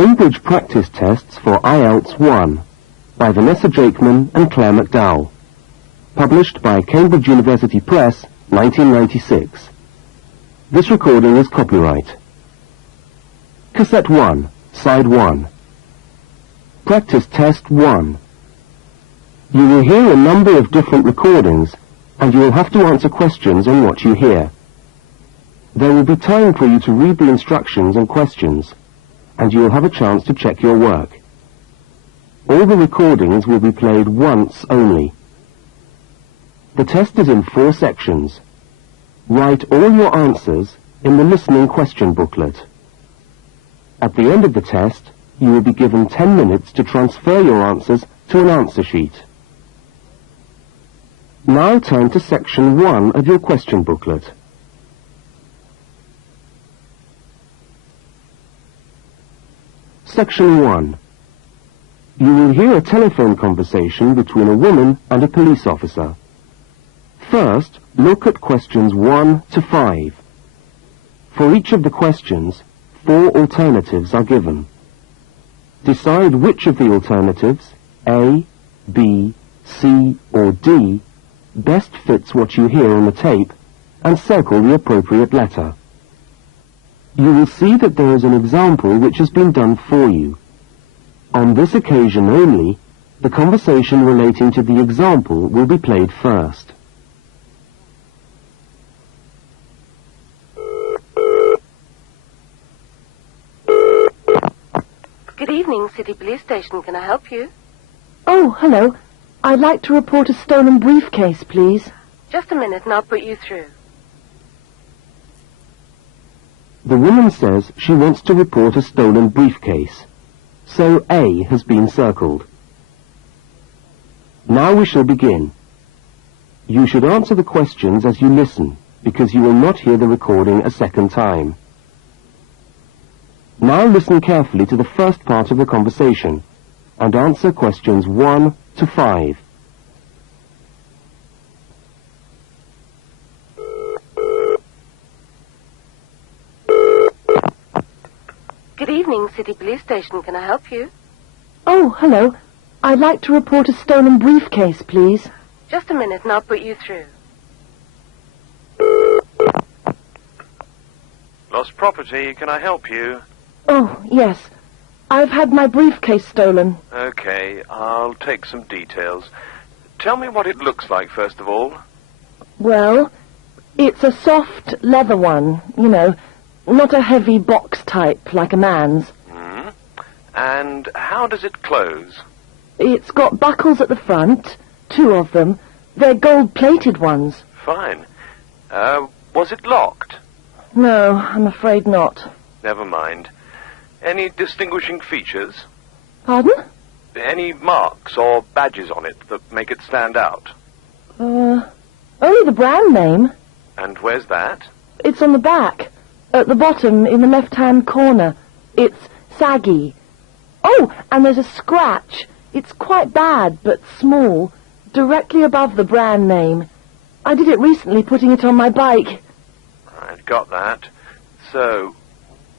Cambridge Practice Tests for IELTS 1 by Vanessa Jakeman and Claire McDowell. Published by Cambridge University Press, 1996. This recording is copyright. Cassette 1, Side 1. Practice Test 1. You will hear a number of different recordings, and you will have to answer questions on what you hear. There will be time for you to read the instructions and questions, and you will have a chance to check your work. All the recordings will be played once only. The test is in 4 sections. Write all your answers in the listening question booklet. At the end of the test, you will be given 10 minutes to transfer your answers to an answer sheet. Now turn to section 1 of your question booklet. Section 1. You will hear a telephone conversation between a woman and a police officer. First, look at questions 1 to 5. For each of the questions, 4 alternatives are given. Decide which of the alternatives, A, B, C, or D, best fits what you hear on the tape, and circle the appropriate letter. You will see that there is an example which has been done for you. On this occasion only, the conversation relating to the example will be played first. Good evening, City Police Station. Can I help you? Oh, hello. I'd like to report a stolen briefcase, please. Just a minute and I'll put you through. The woman says she wants to report a stolen briefcase, so A has been circled. Now we shall begin. You should answer the questions as you listen, because you will not hear the recording a second time. Now listen carefully to the first part of the conversation, and answer questions 1 to 5. Good evening, City Police Station. Can I help you? Oh, hello. I'd like to report a stolen briefcase, please. Just a minute and I'll put you through. Lost property, can I help you? Oh, yes. I've had my briefcase stolen. Okay, I'll take some details. Tell me what it looks like, first of all. Well, it's a soft leather one, you know, not a heavy box type like a man's. And how does it close? It's got buckles at the front, 2 of them. They're gold-plated ones. Fine. Was it locked? No, I'm afraid not. Never mind. Any distinguishing features? Pardon? Any marks or badges on it that make it stand out? Only the brand name. And where's that? It's on the back. At the bottom, in the left-hand corner. It's saggy. Oh, and there's a scratch. It's quite bad, but small, directly above the brand name. I did it recently, putting it on my bike. I've got that. So,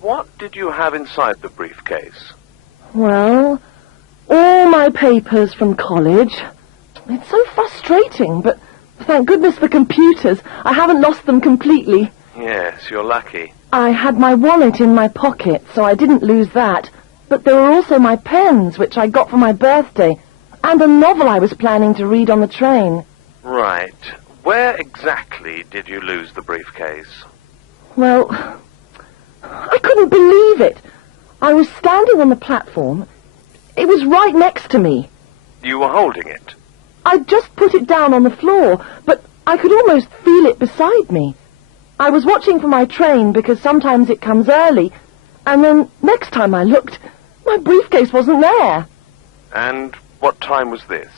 what did you have inside the briefcase? Well, all my papers from college. It's so frustrating, but thank goodness for computers. I haven't lost them completely. Yes, you're lucky. I had my wallet in my pocket, so I didn't lose that. But there were also my pens, which I got for my birthday, and a novel I was planning to read on the train. Right. Where exactly did you lose the briefcase? Well, I couldn't believe it. I was standing on the platform. It was right next to me. You were holding it? I'd just put it down on the floor, but I could almost feel it beside me. I was watching for my train because sometimes it comes early, and then next time I looked, my briefcase wasn't there. And what time was this?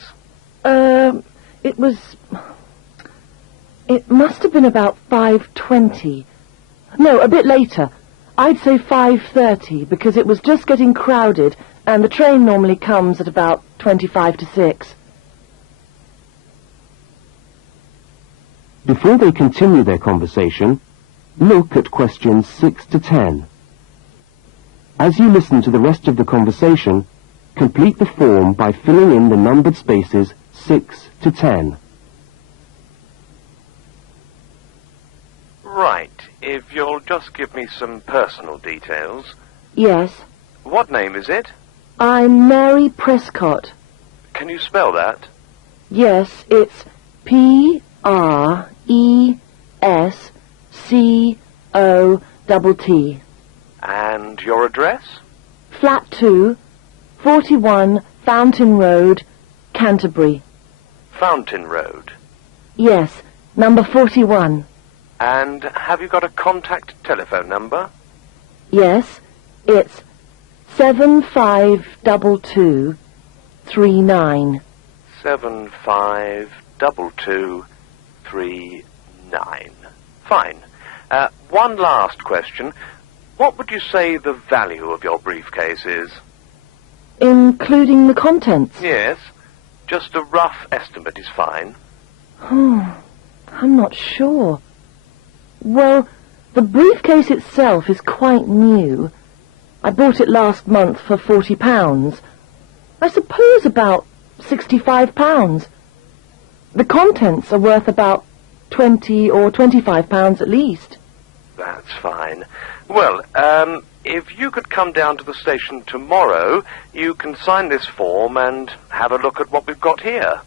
It must have been about 5:20. No, a bit later. I'd say 5:30, because it was just getting crowded, and the train normally comes at about 25 to 6. Before they continue their conversation, look at questions 6 to 10. As you listen to the rest of the conversation, complete the form by filling in the numbered spaces 6 to 10. Right. If you'll just give me some personal details. Yes. What name is it? I'm Mary Prescott. Can you spell that? Yes, it's Prescott. And your address? Flat 2, 41 Fountain Road, Canterbury. Fountain Road. Yes, number 41. And have you got a contact telephone number? Yes, it's 752239. 752239. Fine. One last question. What would you say the value of your briefcase is? Including the contents? Yes. Just a rough estimate is fine. I'm not sure. Well, the briefcase itself is quite new. I bought it last month for £40. I suppose about £65. The contents are worth about £20 or £25 at least. That's fine. Well, if you could come down to the station tomorrow, you can sign this form and have a look at what we've got here.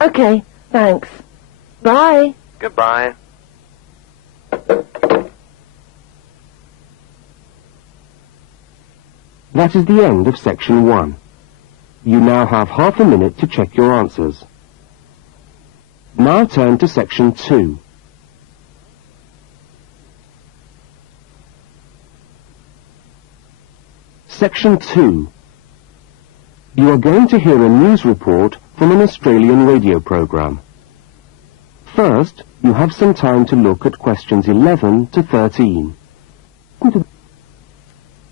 Okay, thanks. Bye. Goodbye. That is the end of section 1. You now have half a minute to check your answers. Now turn to section 2. Section 2. You are going to hear a news report from an Australian radio program. First, you have some time to look at questions 11 to 13.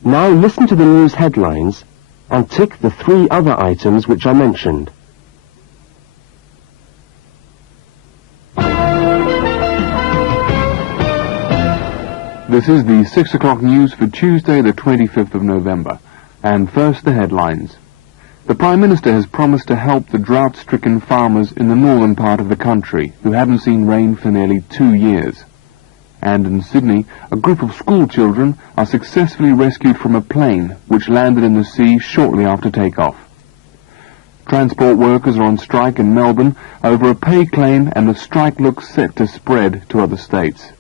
Now listen to the news headlines and tick the 3 other items which I mentioned. This is the 6 o'clock news for Tuesday, the 25th of November. And first, the headlines. The Prime Minister has promised to help the drought-stricken farmers in the northern part of the country who haven't seen rain for nearly 2 years. And in Sydney, a group of school children are successfully rescued from a plane which landed in the sea shortly after takeoff. Transport workers are on strike in Melbourne over a pay claim, and the strike looks set to spread to other states.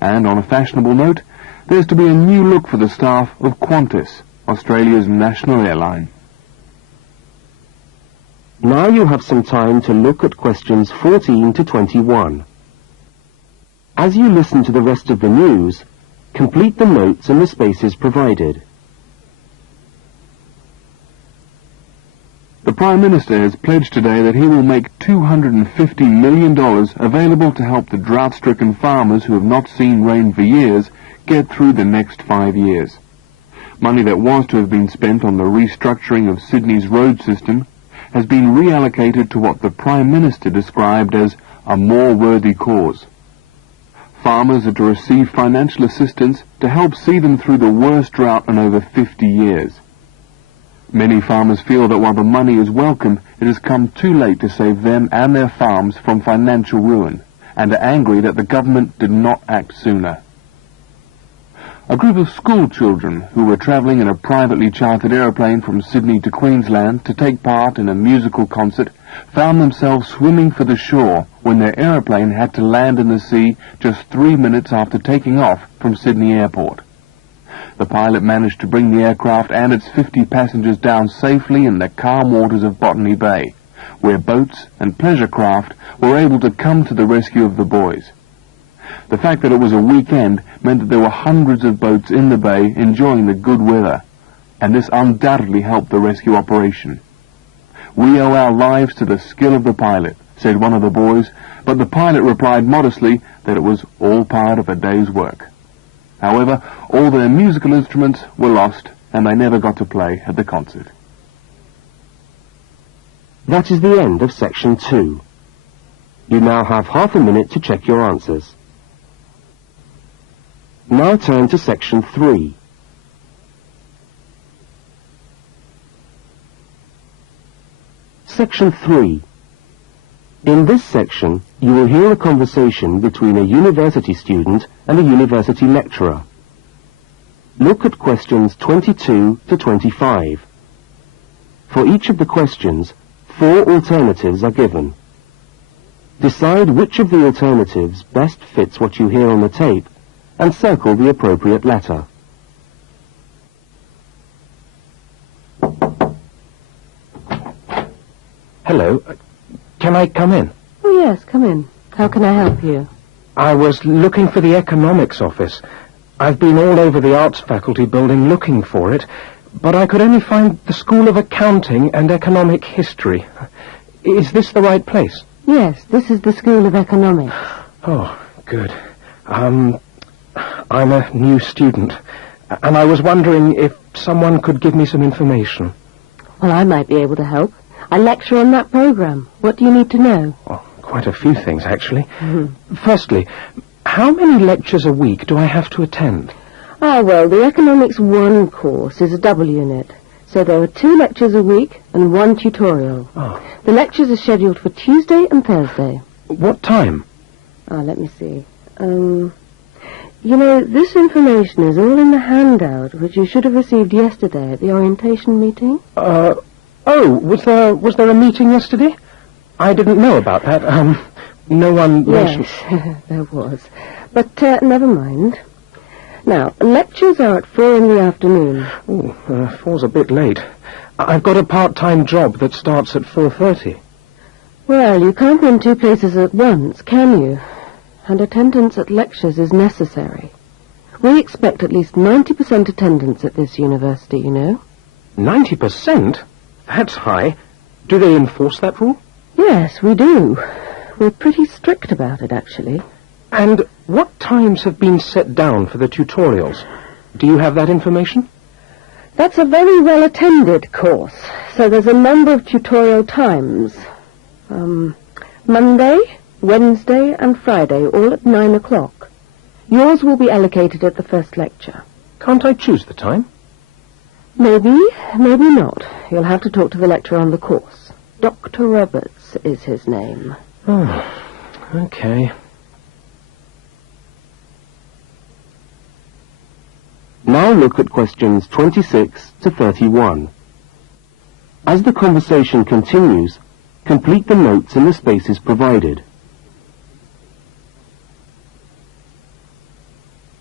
And on a fashionable note, there's to be a new look for the staff of Qantas, Australia's national airline. Now you have some time to look at questions 14 to 21. As you listen to the rest of the news, complete the notes in the spaces provided. The Prime Minister has pledged today that he will make $250 million available to help the drought-stricken farmers who have not seen rain for years get through the next 5 years. Money that was to have been spent on the restructuring of Sydney's road system has been reallocated to what the Prime Minister described as a more worthy cause. Farmers are to receive financial assistance to help see them through the worst drought in over 50 years. Many farmers feel that while the money is welcome, it has come too late to save them and their farms from financial ruin, and are angry that the government did not act sooner. A group of school children who were travelling in a privately chartered aeroplane from Sydney to Queensland to take part in a musical concert found themselves swimming for the shore when their aeroplane had to land in the sea just 3 minutes after taking off from Sydney Airport. The pilot managed to bring the aircraft and its 50 passengers down safely in the calm waters of Botany Bay, where boats and pleasure craft were able to come to the rescue of the boys. The fact that it was a weekend meant that there were hundreds of boats in the bay enjoying the good weather, and this undoubtedly helped the rescue operation. "We owe our lives to the skill of the pilot," said one of the boys, but the pilot replied modestly that it was all part of a day's work. However, all their musical instruments were lost, and they never got to play at the concert. That is the end of section 2. You now have half a minute to check your answers. Now turn to section 3. Section 3. In this section, you will hear a conversation between a university student and a university lecturer. Look at questions 22 to 25. For each of the questions, 4 alternatives are given. Decide which of the alternatives best fits what you hear on the tape and circle the appropriate letter. Hello. Can I come in? Oh, yes, come in. How can I help you? I was looking for the economics office. I've been all over the arts faculty building looking for it, but I could only find the School of Accounting and Economic History. Is this the right place? Yes, this is the School of Economics. Oh, good. I'm a new student, and I was wondering if someone could give me some information. Well, I might be able to help. I lecture on that program. What do you need to know? Oh, quite a few things, actually. Firstly, how many lectures a week do I have to attend? Well, the Economics 1 course is a double unit. So there are 2 lectures a week and 1 tutorial. Oh. The lectures are scheduled for Tuesday and Thursday. What time? Let me see. This information is all in the handout, which you should have received yesterday at the orientation meeting. Was there a meeting yesterday? I didn't know about that. No one mentioned... Yes, there was. But never mind. Now, lectures are at 4 in the afternoon. 4's a bit late. I've got a part-time job that starts at 4:30. Well, you can't be in 2 places at once, can you? And attendance at lectures is necessary. We expect at least 90% attendance at this university, you know. 90%? That's high. Do they enforce that rule? Yes, we do. We're pretty strict about it, actually. And what times have been set down for the tutorials? Do you have that information? That's a very well-attended course, so there's a number of tutorial times. Monday, Wednesday, and Friday, all at 9 o'clock. Yours will be allocated at the first lecture. Can't I choose the time? Maybe, maybe not. You'll have to talk to the lecturer on the course. Dr. Roberts is his name. Oh, okay. Now look at questions 26 to 31. As the conversation continues, complete the notes in the spaces provided.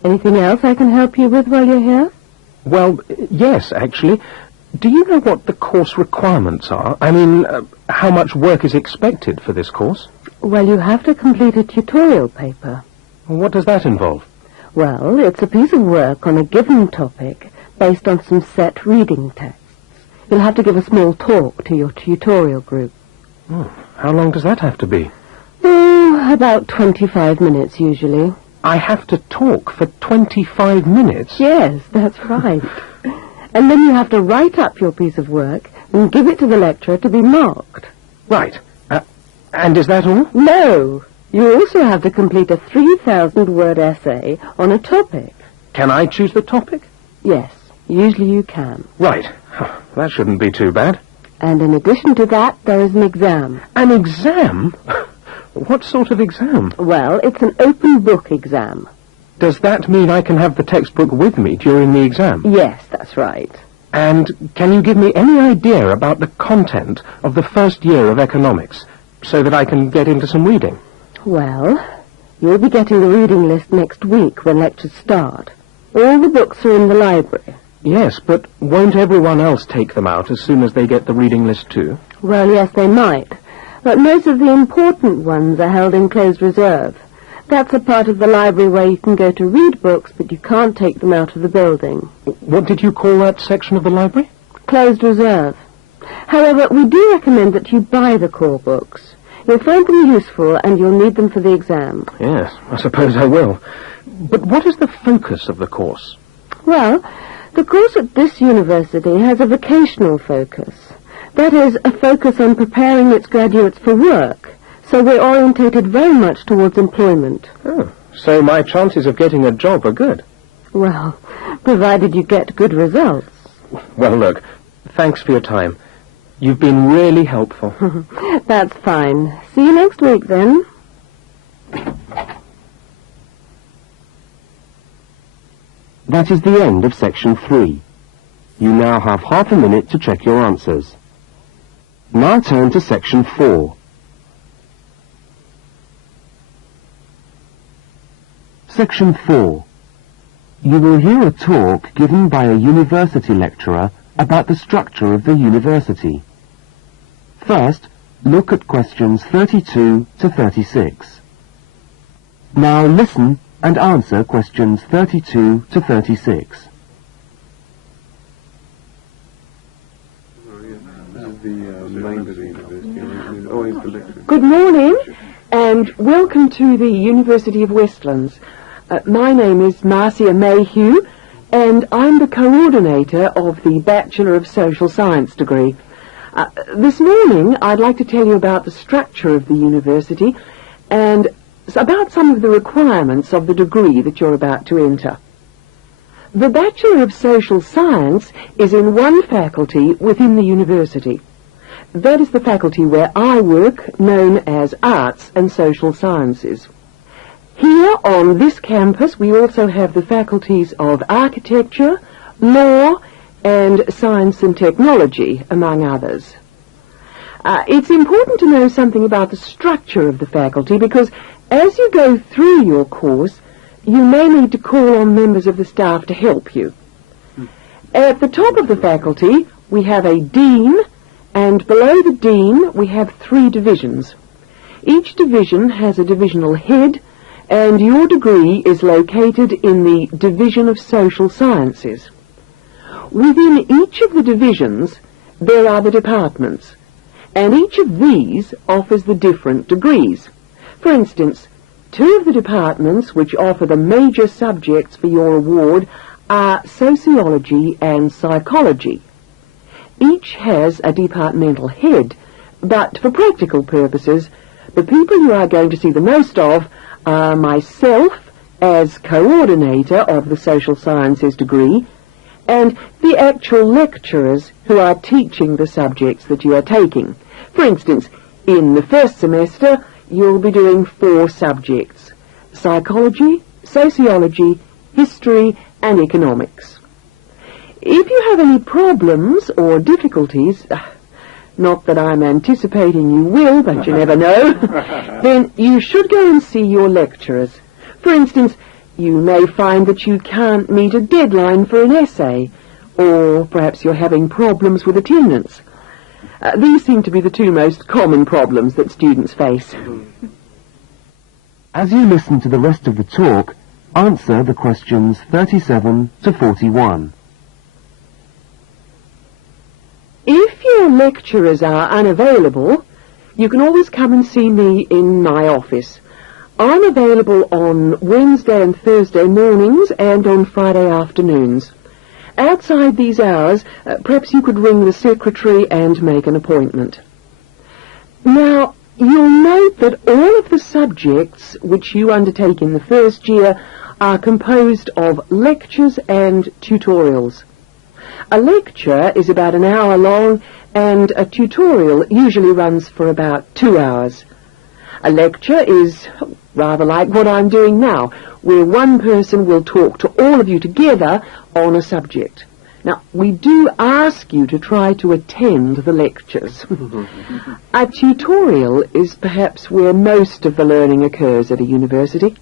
Anything else I can help you with while you're here? Well, yes, actually. Do you know what the course requirements are? I mean, how much work is expected for this course? Well, you have to complete a tutorial paper. What does that involve? Well, it's a piece of work on a given topic based on some set reading texts. You'll have to give a small talk to your tutorial group. Oh, how long does that have to be? About 25 minutes, usually. I have to talk for 25 minutes? Yes, that's right. And then you have to write up your piece of work and give it to the lecturer to be marked. Right. And is that all? No. You also have to complete a 3,000-word essay on a topic. Can I choose the topic? Yes, usually you can. Right. That shouldn't be too bad. And in addition to that, there is an exam. An exam? What sort of exam? Well, it's an open book exam. Does that mean I can have the textbook with me during the exam? Yes, that's right. And can you give me any idea about the content of the first year of economics, so that I can get into some reading? Well, you'll be getting the reading list next week when lectures start. All the books are in the library. Yes, but won't everyone else take them out as soon as they get the reading list too? Well, yes, they might. But most of the important ones are held in closed reserve. That's a part of the library where you can go to read books, but you can't take them out of the building. What did you call that section of the library? Closed reserve. However, we do recommend that you buy the core books. You'll find them useful, and you'll need them for the exam. Yes, I suppose I will. But what is the focus of the course? Well, the course at this university has a vocational focus. That is, a focus on preparing its graduates for work. So we're orientated very much towards employment. Oh, so my chances of getting a job are good? Well, provided you get good results. Well, look, thanks for your time. You've been really helpful. That's fine. See you next week, then. That is the end of section 3. You now have half a minute to check your answers. Now turn to section 4. Section 4. You will hear a talk given by a university lecturer about the structure of the university. First, look at questions 32 to 36. Now listen and answer questions 32 to 36. Good morning and welcome to the University of Westlands. My name is Marcia Mayhew and I'm the coordinator of the Bachelor of Social Science degree. This morning I'd like to tell you about the structure of the university and about some of the requirements of the degree that you're about to enter. The Bachelor of Social Science is in one faculty within the university. That is the faculty where I work, known as Arts and Social Sciences. Here on this campus we also have the faculties of Architecture, Law and Science and Technology, among others. It's important to know something about the structure of the faculty because as you go through your course you may need to call on members of the staff to help you. At the top of the faculty we have a dean, and below the dean we have 3 divisions. Each division has a divisional head, and your degree is located in the Division of Social Sciences. Within each of the divisions there are the departments, and each of these offers the different degrees. For instance, 2 of the departments which offer the major subjects for your award are Sociology and Psychology. Each has a departmental head, but for practical purposes, the people you are going to see the most of are myself as coordinator of the Social Sciences degree, and the actual lecturers who are teaching the subjects that you are taking. For instance, in the first semester, you'll be doing 4 subjects: psychology, sociology, history, and economics. If you have any problems or difficulties, not that I'm anticipating you will, but you never know, then you should go and see your lecturers. For instance, you may find that you can't meet a deadline for an essay, or perhaps you're having problems with attendance. These seem to be the 2 most common problems that students face. As you listen to the rest of the talk, answer the questions 37 to 41. If your lecturers are unavailable, you can always come and see me in my office. I'm available on Wednesday and Thursday mornings and on Friday afternoons. Outside these hours, perhaps you could ring the secretary and make an appointment. Now, you'll note that all of the subjects which you undertake in the first year are composed of lectures and tutorials. A lecture is about an hour long, and a tutorial usually runs for about 2 hours. A lecture is rather like what I'm doing now, where one person will talk to all of you together on a subject. Now, we do ask you to try to attend the lectures. A tutorial is perhaps where most of the learning occurs at a university.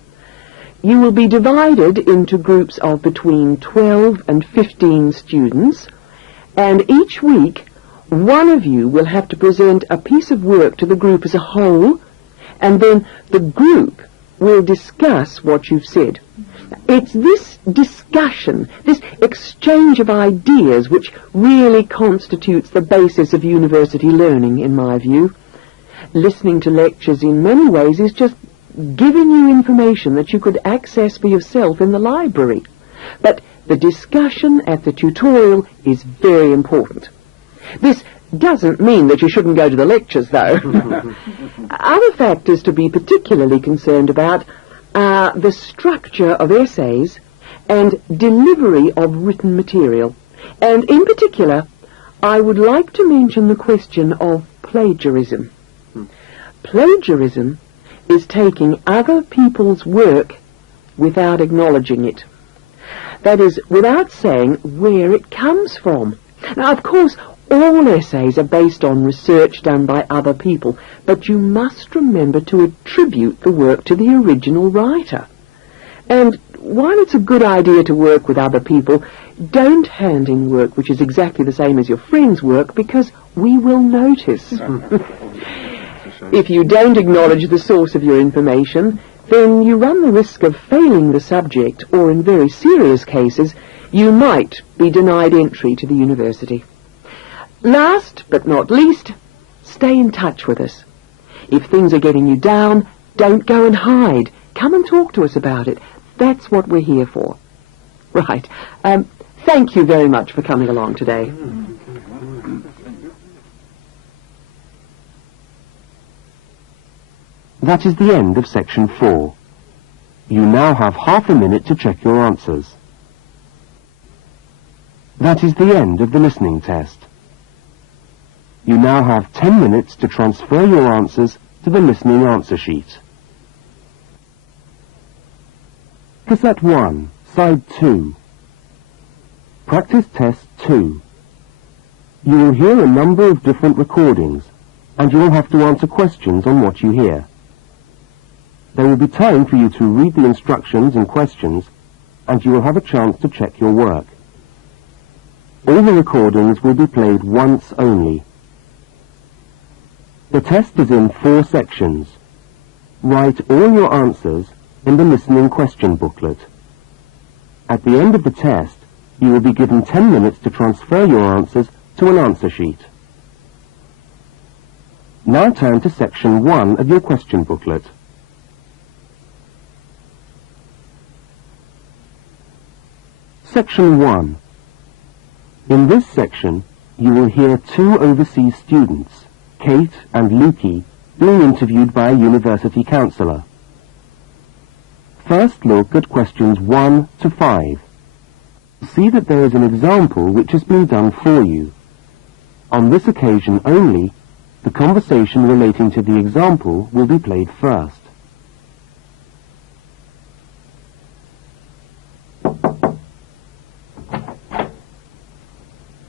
You will be divided into groups of between 12 and 15 students, and each week one of you will have to present a piece of work to the group as a whole, and then the group will discuss what you've said. It's this discussion, this exchange of ideas, which really constitutes the basis of university learning, in my view. Listening to lectures in many ways is just giving you information that you could access for yourself in the library. But the discussion at the tutorial is very important. This doesn't mean that you shouldn't go to the lectures, though. Other factors to be particularly concerned about are the structure of essays and delivery of written material. And in particular, I would like to mention the question of plagiarism. Plagiarism is taking other people's work without acknowledging it. That is, without saying where it comes from. Now, of course, all essays are based on research done by other people, but you must remember to attribute the work to the original writer. And while it's a good idea to work with other people, don't hand in work which is exactly the same as your friend's work, because we will notice. If you don't acknowledge the source of your information, then you run the risk of failing the subject, or in very serious cases, you might be denied entry to the university. Last but not least, stay in touch with us. If things are getting you down, don't go and hide. Come and talk to us about it. That's what we're here for. Right. Thank you very much for coming along today. That is the end of section 4. You now have half a minute to check your answers. That is the end of the listening test. You now have 10 minutes to transfer your answers to the listening answer sheet. Cassette 1, Side 2. Practice Test 2. You will hear a number of different recordings, and you will have to answer questions on what you hear. There will be time for you to read the instructions and questions, and you will have a chance to check your work. All the recordings will be played once only. The test is in 4 sections. Write all your answers in the listening question booklet. At the end of the test, you will be given 10 minutes to transfer your answers to an answer sheet. Now turn to section 1 of your question booklet. Section 1. In this section, you will hear 2 overseas students, Kate and Lukey, being interviewed by a university counsellor. First look at questions 1 to 5. See that there is an example which has been done for you. On this occasion only, the conversation relating to the example will be played first.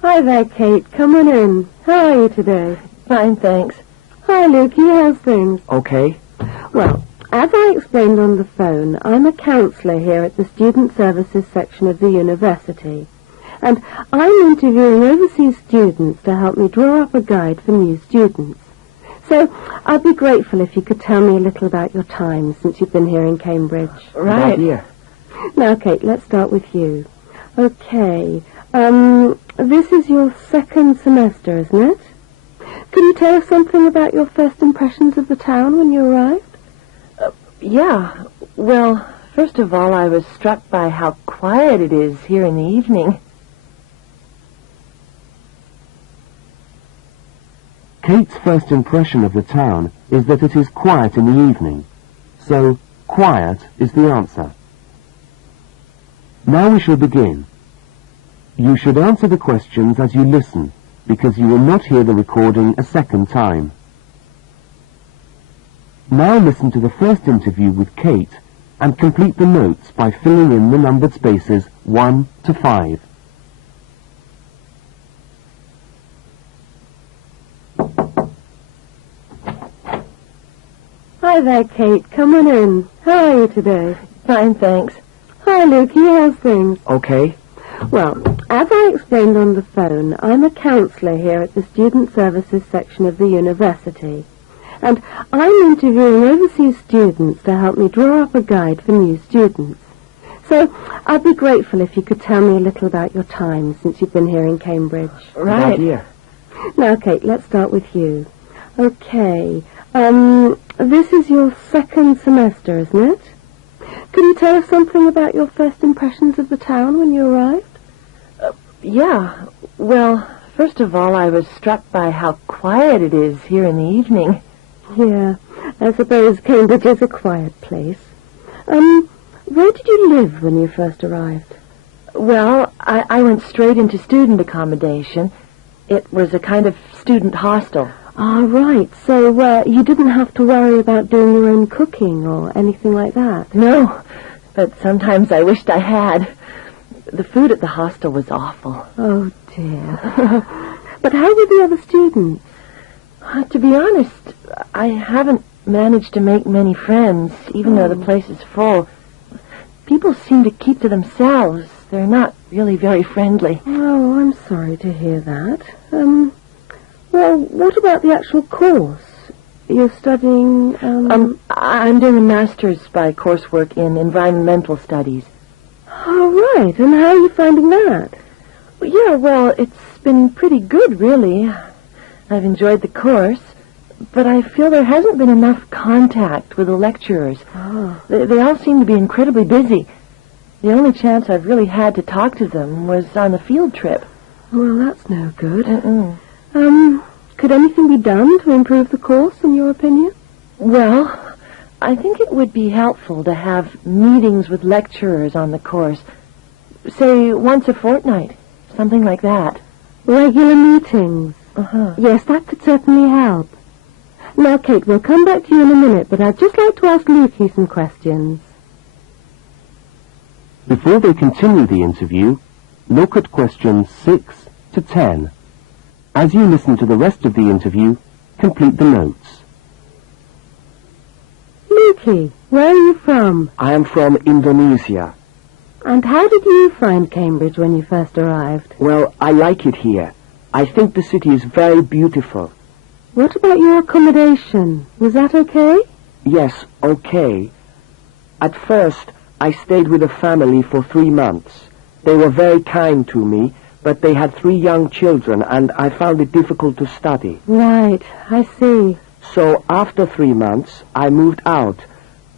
Hi there, Kate. Come on in. How are you today? Fine, thanks. Hi, Lukey. How's things? Okay. Well, as I explained on the phone, I'm a counsellor here at the Student Services section of the university. And I'm interviewing overseas students to help me draw up a guide for new students. So I'd be grateful if you could tell me a little about your time since you've been here in Cambridge. Right. Good idea. Now, Kate, let's start with you. Okay. This is your 2nd semester, isn't it? Can you tell us something about your first impressions of the town when you arrived? Yeah. Well, first of all, I was struck by how quiet it is here in the evening. Kate's first impression of the town is that it is quiet in the evening. So, quiet is the answer. Now we shall begin. You should answer the questions as you listen, because you will not hear the recording a second time. Now listen to the first interview with Kate and complete the notes by filling in the numbered spaces 1 to 5. Hi there, Kate. Come on in. How are you today? Fine, thanks. Hi, Lukey. How's things? Okay. Well, as I explained on the phone, I'm a counsellor here at the Student Services section of the university. And I'm interviewing overseas students to help me draw up a guide for new students. So I'd be grateful if you could tell me a little about your time since you've been here in Cambridge. Right. Good idea. Now, Kate, let's start with you. Okay. This is your 2nd semester, isn't it? Can you tell us something about your first impressions of the town when you arrived? Yeah. Well, first of all, I was struck by how quiet it is here in the evening. Yeah, I suppose Cambridge is a quiet place. Where did you live when you first arrived? Well, I went straight into student accommodation. It was a kind of student hostel. Ah, right. So you didn't have to worry about doing your own cooking or anything like that? No, but sometimes I wished I had. The food at the hostel was awful. Oh, dear. But how were the other students? To be honest, I haven't managed to make many friends, even though the place is full. People seem to keep to themselves. They're not really very friendly. Oh, I'm sorry to hear that. Well, what about the actual course? You're studying, I'm doing a master's by coursework in environmental studies. Oh, right. And how are you finding that? Yeah, well, it's been pretty good, really. I've enjoyed the course, but I feel there hasn't been enough contact with the lecturers. Oh. They all seem to be incredibly busy. The only chance I've really had to talk to them was on a field trip. Well, that's no good. Mm-mm. Could anything be done to improve the course, in your opinion? Well, I think it would be helpful to have meetings with lecturers on the course. Say, once a fortnight. Something like that. Regular meetings? Uh-huh. Yes, that could certainly help. Now, Kate, we'll come back to you in a minute, but I'd just like to ask Lukey some questions. Before they continue the interview, look at questions 6 to 10. As you listen to the rest of the interview, complete the notes. Lukey, where are you from? I am from Indonesia. And how did you find Cambridge when you first arrived? Well, I like it here. I think the city is very beautiful. What about your accommodation? Was that okay? Yes, okay. At first, I stayed with a family for 3 months. They were very kind to me, but they had 3 young children, and I found it difficult to study. Right, I see. So after 3 months, I moved out,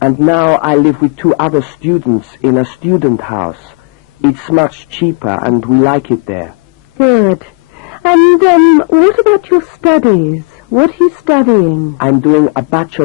and now I live with 2 other students in a student house. It's much cheaper, and we like it there. Good. And, what about your studies? What are you studying? I'm doing a bachelor